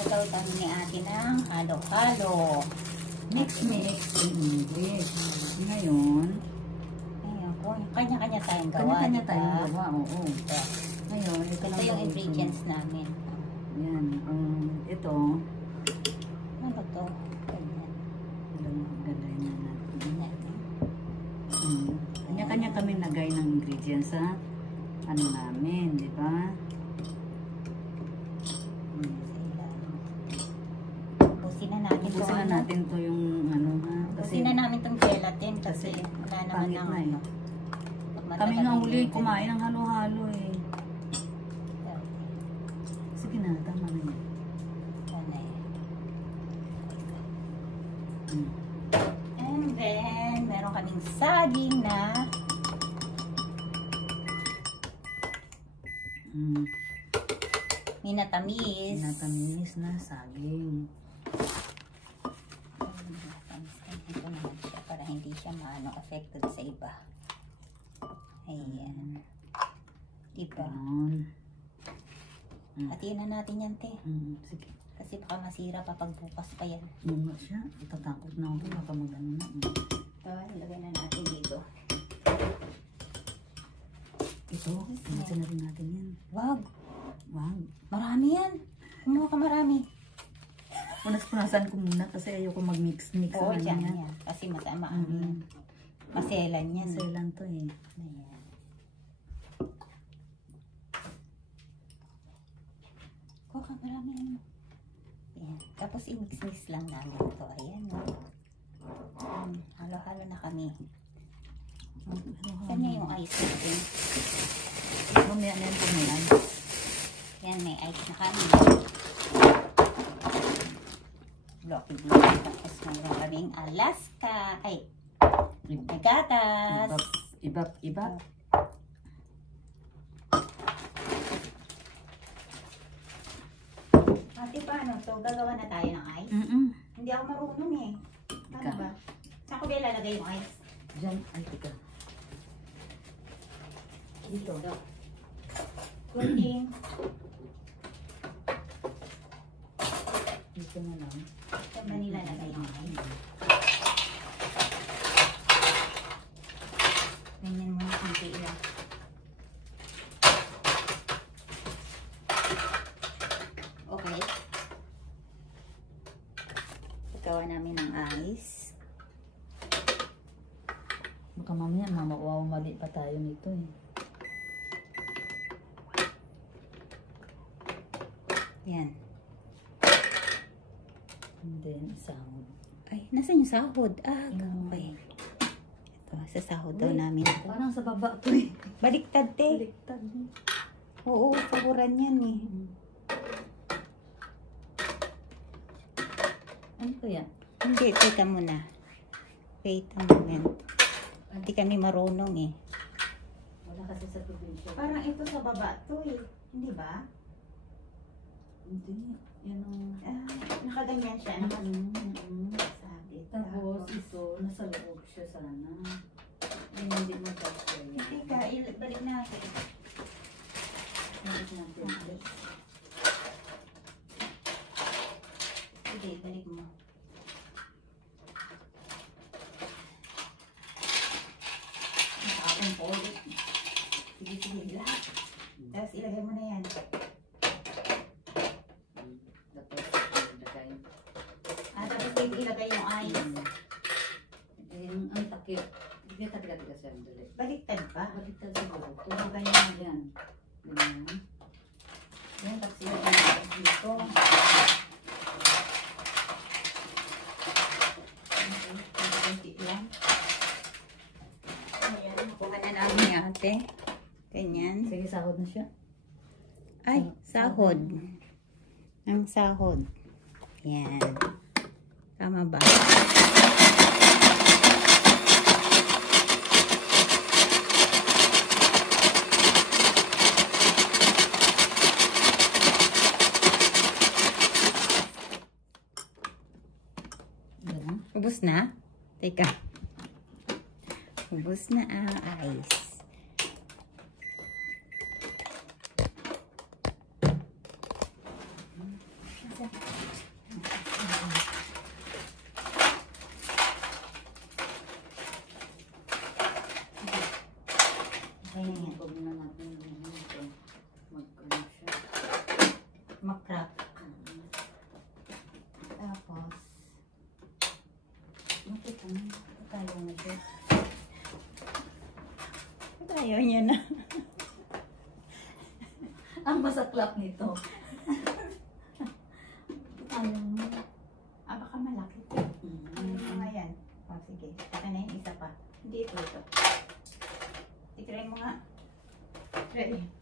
Tatawag ni ate ng halo-halo. Mix in English. Ngayon, kanya-kanya tayong gawa. Kanya-kanya tayong gawa, oo. Ngayon, ito yung ingredients namin. Yan. Ito. Ano to? Ganyan. Galay na natin. Kanya-kanya kami nagay ng ingredients sa ano namin, di ba? Ubusin na natin to yung ano ha. Ubusin na namin tong gelatin kasi wala naman ng ano. Kami nga huli kumain ng halo-halo eh. Sige na, tama na yan. And then, meron kaming saging na minatamis. Minatamis na saging. Ito naman siya para hindi siya affected sa iba. Ayan. Diba? Hatiin na natin yan, te. Sige. Kasi baka masira pa pag bukas pa yan. Nga siya. Itatakot na ako. Baka mag-ano na. Ito, ilagay na natin dito. Ito. Pinasa na rin natin yan. Wag. Wag. Marami yan. Kumuha ka marami. Punas-punasan ko muna kasi ayoko mag-mix-mix. Oo, dyan yan. Kasi masama yan. Maselan yan. Maselan to eh. Ayan. Kuha ka marami yan. Ayan. Tapos i-mix-mix lang namin ito. Ayan. Halo-halo na kami. Saan niya yung ice natin? Mamaya na yan po may ice. Yan, may ice na kami. Blocky blocky. Tapos mayroon kaming Alaska. Ay, may gatas. Ibap. Ate, paano to? Gagawa na tayo ng ice? Hindi ako marunong eh. Paano ba? Saan ko ba ilalagay yung ice? Diyan. Ay, tika. Dito. Kunting. Dito na lang. Saan ba nilalagay yung ice? Ganyan mo yung ilan. Okay. Pagkawa namin ng ice. Baka mamaya mali pa tayo nito eh. Yan. And then, sahod. Ay, nasan yung sahod? Okay. Ito, sa sahod daw namin ito. Parang sa baba to eh. Baliktad, te. Baliktad. Oo, sahuran yan eh. Ano ko yan? Hindi, teka muna. Wait a moment. Hindi kami marunong eh. Wala kasi sa probinsya. Parang ito sa baba to eh. Hindi ba? Hindi. Yan ang... nakaganyan siya. Sabi. Tapos ito, nasa loob siya sana. Yan hindi mo tapos yan. Teka, balik natin. Balik natin. Sige, balik mo. Nakakong po ulit. Sige, lahat. Tapos ilagay mo na yan. Tapos ilagay yung ice. Ang takip. Tiga siya. Baliktad pa? Baliktad siguro. Kung ganyan. Yan. Ganyan. Yan, tapos ilagay yung ice dito. Yan. Ayan, nakuha na namin ni ate. Ganyan. Sige, sahod na siya. Ay, sahod. Ang sahod. Yan. Tama ba? Ubus na? Teka. Ubus na ang ice. isa. Okay na yan. Huwag na natin ito. Mag-ano siya. Makrap. Tapos, Makita mo. Tayo na siya. ayaw niya na. Ang masaklap nito. Ayaw mo. Baka malaki. Ano mga yan? O, sige. Saka na yung isa pa. Hindi ito. Tikray mo nga. Ready.